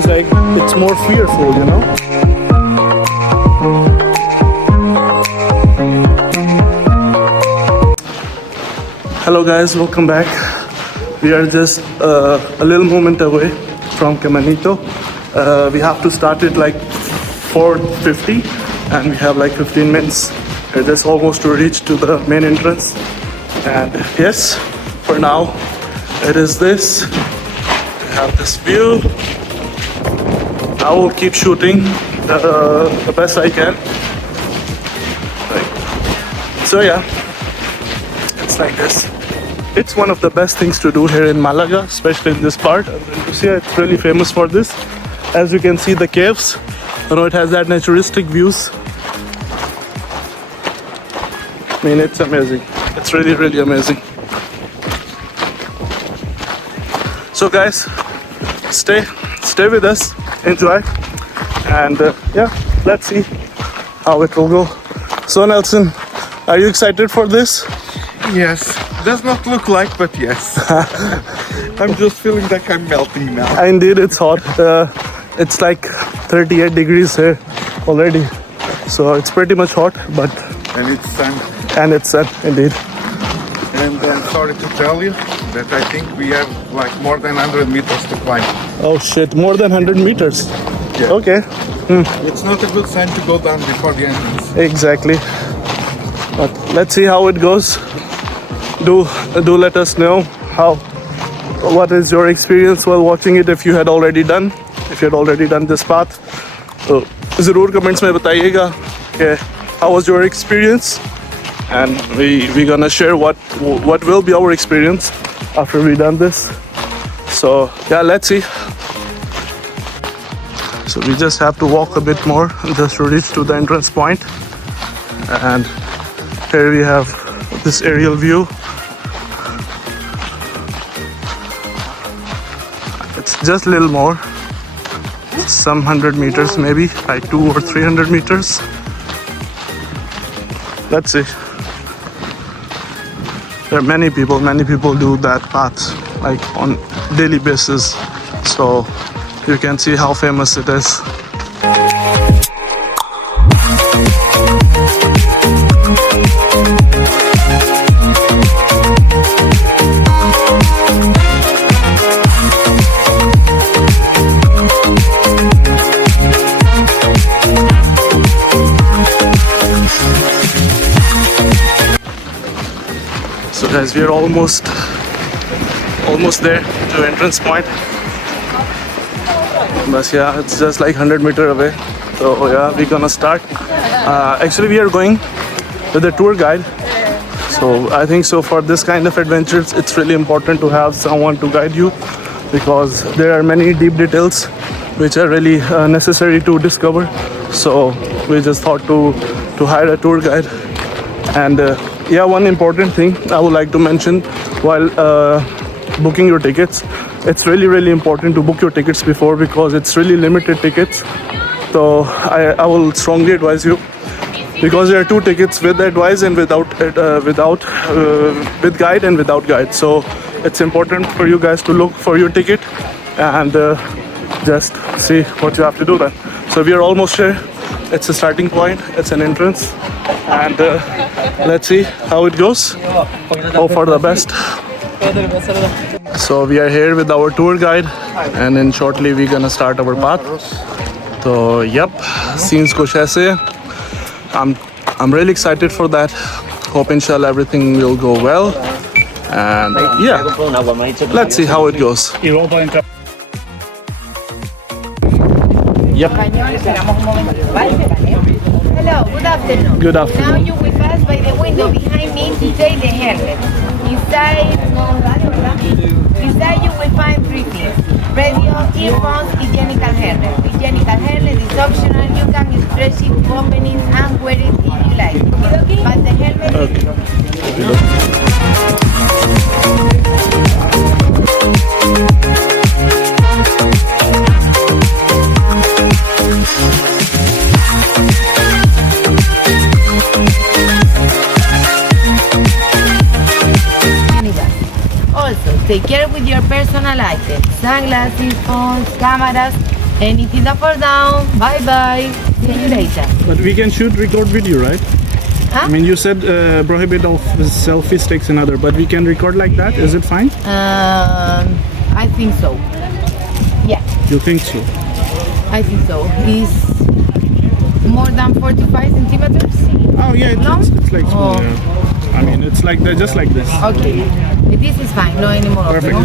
feels like it's more fearful, you know. Hello guys, welcome back. We are just a little moment away from Caminito. We have to start it like 4:50 and we have like 15 minutes. We're just almost to reach to the main entrance. And yes, for now it is this. We have this view. I will keep shooting the best I can. So yeah, it's like this. It's one of the best things to do here in Malaga, especially in this part. Andalusia, it's really famous for this. As you can see, the caves, you know, it has that naturistic views. I mean, it's amazing. It's really, really amazing. So guys, stay with us, enjoy, and yeah, let's see how it will go. So Nelson, are you excited for this? Yes, does not look like, but yes. I'm just feeling like I'm melting now. Indeed, it's hot. It's like 38 degrees here already. So it's pretty much hot, but... And it's sun. And it's sun, indeed. And I'm sorry to tell you that I think we have like more than 100 meters to climb. Oh shit, more than 100 meters? Yeah. Okay. It's not a good sign to go down before the entrance. Exactly. But let's see how it goes. Do let us know what is your experience while watching it if you had already done this path. So ज़रूर comments में बताइएगा कि how was your experience, and we gonna share what will be our experience after we done this. So yeah, let's see. So we just have to walk a bit more just to reach to the entrance point, and here we have this aerial view. It's just a little more, some 100 meters maybe, like 200 or 300 meters. Let's see. There are many people do that path like on daily basis, so you can see how famous it is. So guys, we are almost there to entrance point. But yeah, it's just like 100 meters away. So yeah, we're gonna start. Actually, we are going with a tour guide. So I think so for this kind of adventures, it's really important to have someone to guide you, because there are many deep details which are really necessary to discover. So we just thought to hire a tour guide. And yeah, one important thing I would like to mention while booking your tickets, it's really important to book your tickets before, because it's really limited tickets. So I will strongly advise you, because there are two tickets, with advice and with guide and without guide. So it's important for you guys to look for your ticket and just see what you have to do then. So we are almost here. It's a starting point, it's an entrance, and let's see how it goes. Hope for the best. So we are here with our tour guide, and then shortly we're gonna start our path. So yep, scenes kuch aise. I'm really excited for that. Hope inshallah everything will go well, and yeah, let's see how it goes. Yep. Hello, good afternoon. Good afternoon. Now you will pass by the window behind me to take the hairnet. Inside you will find three things: radio, earphones, hygienical hairnet. Hygienical hairnet is optional. You can stretch it, open it, and wear it if you like. But the helmet Also, take care with your personal items, sunglasses, phones, cameras. Anything up or down. Bye bye. See you later. But we can shoot record video, right? Huh? I mean, you said prohibit of selfie sticks and other, but we can record like that. Is it fine? I think so. Yeah, You think so? I think so. It's more than 45 centimeters. Oh yeah, Long? it's like small. Oh. Yeah. I mean, it's like just like this. Okay. This is fine. No anymore. Perfect. Oh,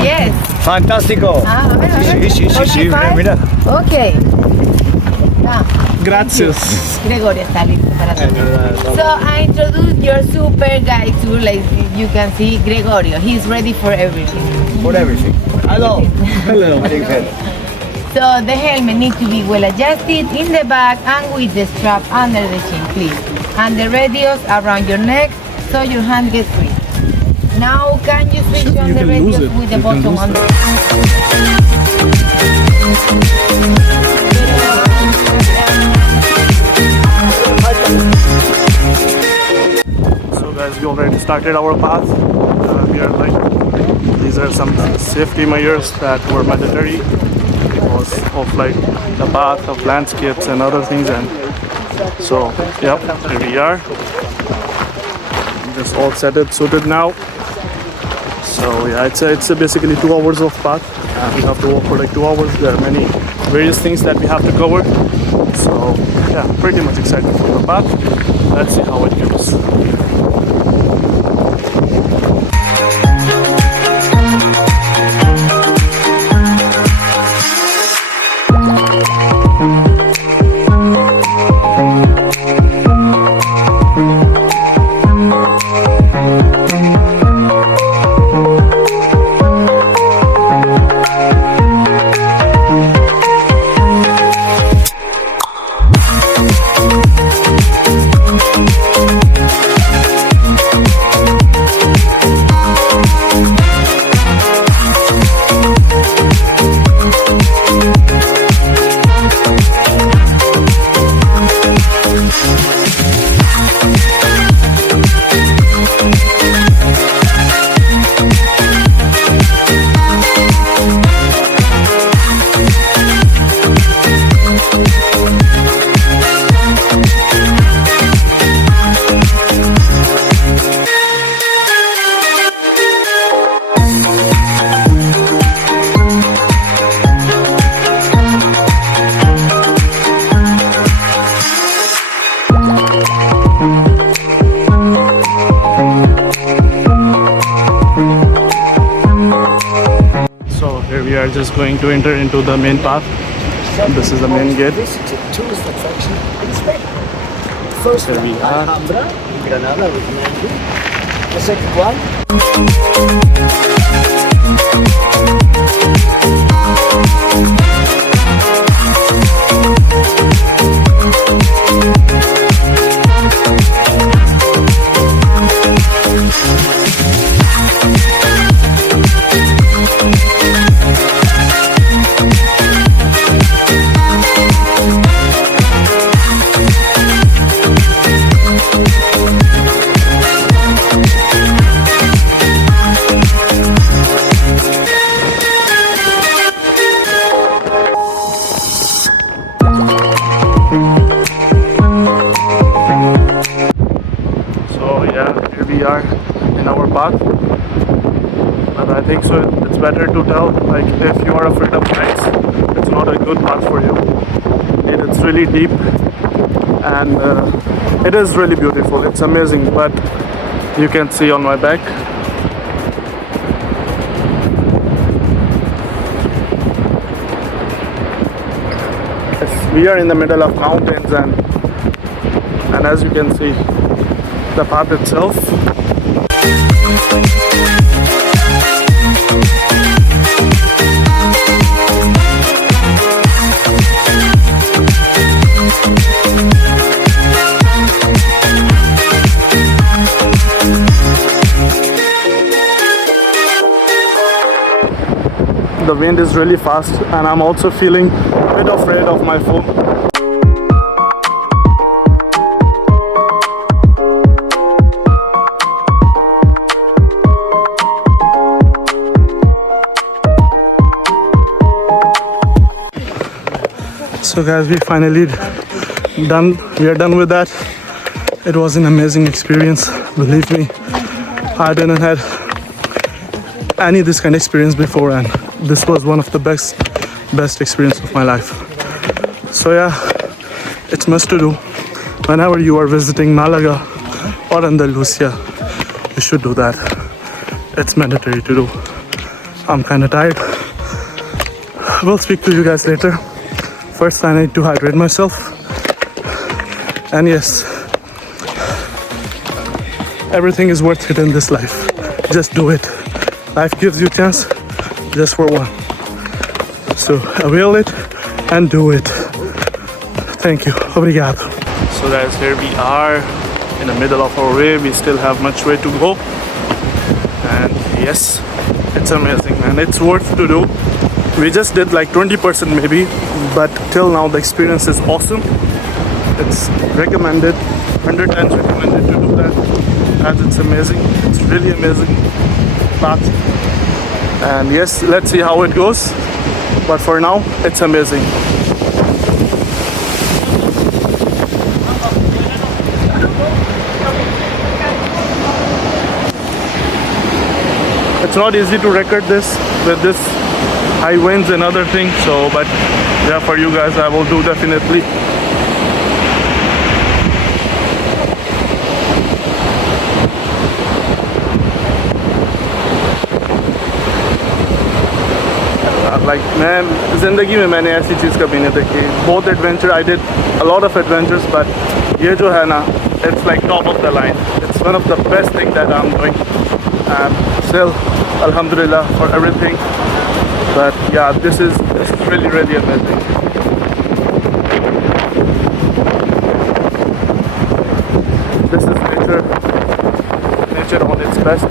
yes. Fantástico. Ah, a ver, a ver. Sí, sí, sí, sí, 45. mira. Okay. Now, Gracias. Gregorio está listo para todo. So I introduced your super guy tour, like you can see, Gregorio. He's ready for everything. For everything. Hello. Hello. So the helmet needs to be well adjusted in the back and with the strap under the chin, please. And the radius around your neck so your hand gets free. Now can you switch on You the can lose radius it. with the You can bottom lose on it. So guys, we already started our path. We are like, these are some safety measures that were mandatory because of like the path of landscapes and other things. And so, yep, here we are. Just all suited now. So yeah, it's basically 2 hours of path. We have to walk for like 2 hours. There are many various things that we have to cover. So yeah, pretty much excited for the path. Let's see how it goes. We are just going to enter into the main path. This is the main gate. This is a tourist attraction in Spain. First There one, we are. Alhambra in Granada with Mango. The second one, So yeah, here we are in our path. But I think so it's better to tell, like if you are afraid of heights, it's not a good path for you. It's really deep and it is really beautiful. It's amazing, but you can see on my back. We are in the middle of mountains and as you can see, the path itself. The wind is really fast and I'm also feeling a bit afraid of my phone. So guys, we finally done. We are done with that. It was an amazing experience. Believe me, I didn't had any this kind of experience before, and this was one of the best experience of my life. So yeah, it's must to do. Whenever you are visiting Malaga or Andalusia, you should do that. It's mandatory to do. I'm kind of tired. We'll speak to you guys later. First, I need to hydrate myself. And yes, everything is worth it in this life. Just do it. Life gives you a chance just for one. So avail it and do it. Thank you. Obrigado. So guys, here we are in the middle of our way. We still have much way to go. And yes, it's amazing and it's worth to do. We just did like 20% maybe, but till now the experience is awesome. It's recommended, 100 times recommended to do that, as it's amazing. It's really amazing path. And yes, let's see how it goes. But for now, it's amazing. It's not easy to record this with this high winds and other things, so but yeah, for you guys I will do definitely. Like man, जिंदगी में मैंने ऐसी चीज़ कभी नहीं देखी. Both adventure, I did a lot of adventures, but ये जो है ना, it's like top of the line. It's one of the best thing that I'm doing. Still, alhamdulillah for everything. But yeah, this is really amazing. This is nature on its best.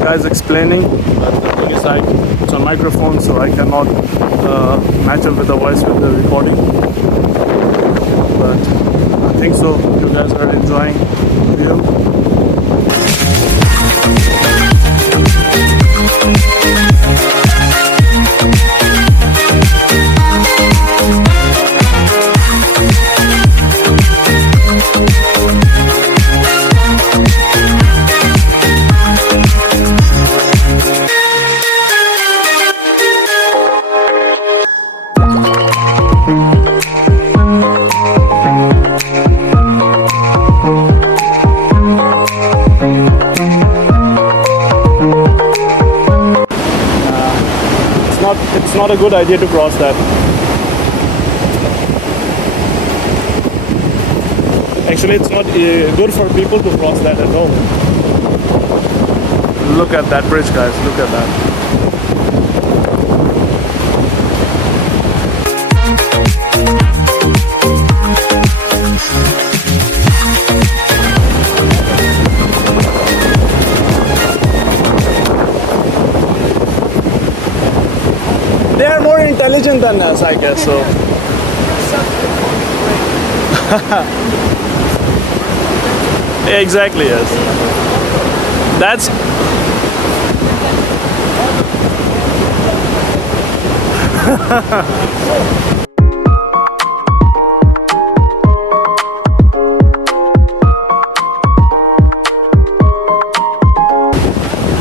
Guys explaining, but the thing is like it's on microphone, so I cannot match up with the voice with the recording. But I think so. You guys are enjoying the view. not a good idea to cross that. Actually, it's not good for people to cross that at all. Look at that bridge, guys. Look at that. They are more intelligent than us, I guess so. Exactly, yes. That's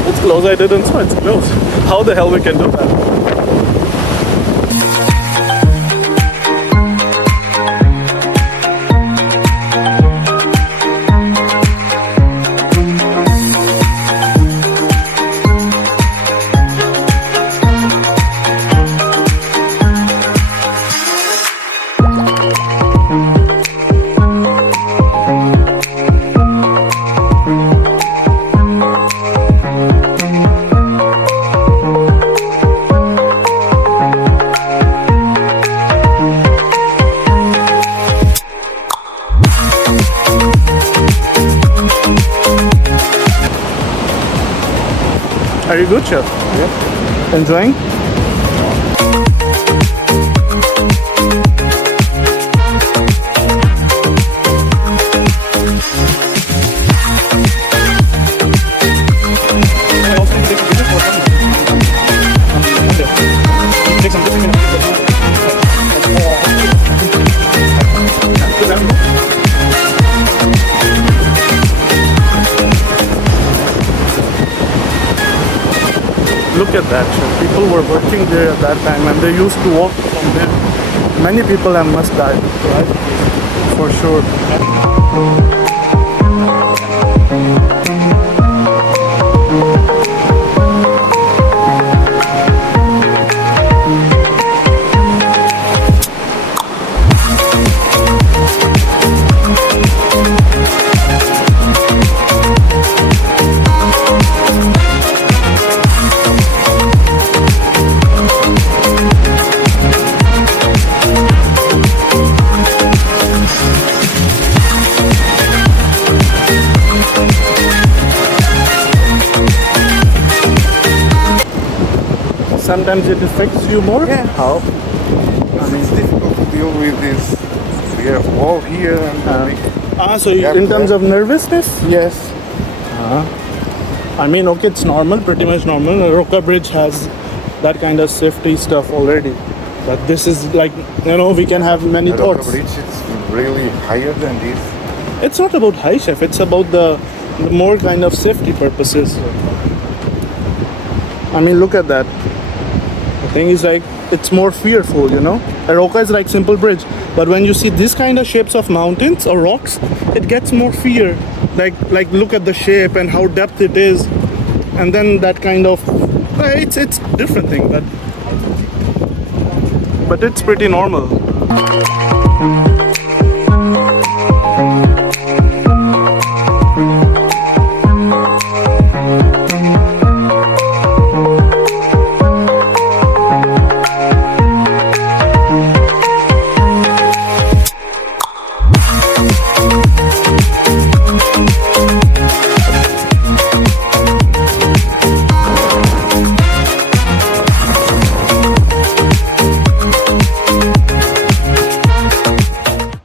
it's close. I didn't know it's close. How the hell we can do that? Are you good, chef? Yeah. Enjoying? Look at that, chef. People were working there at that time and they used to walk from there. Many people have must die, right? For sure. Sometimes it affects you more? Yeah, how? It's difficult to deal with this. We have wall here and So in terms of nervousness? yes. I mean, okay, it's normal, pretty much normal. Roca Bridge has that kind of safety stuff already. But this is like, you know, we can have many The thoughts. bridge is really higher than this. It's not about high, chef. It's about the more kind of safety purposes. I mean, look at that. The thing is like, it's more fearful, you know. A roca is like simple bridge, but when you see this kind of shapes of mountains or rocks, it gets more fear. Like look at the shape and how depth it is, and then that kind of it's different thing, but it's pretty normal.